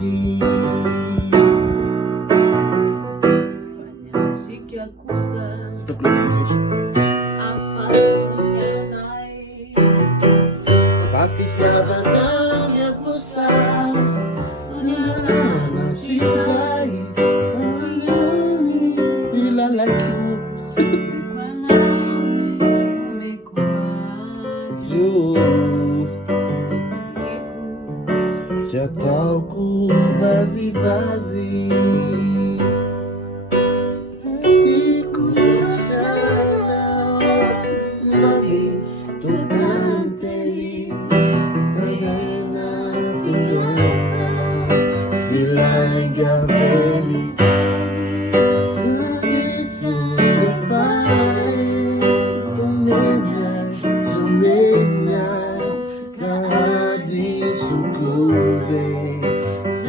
vazi. Fanya sikiakusa Stop playing this. afastuganai Fafitiavana mia força, na chizai, ila like you. You, já toco vazi vazi. Que coisa lovely to cantei. Si la gaveni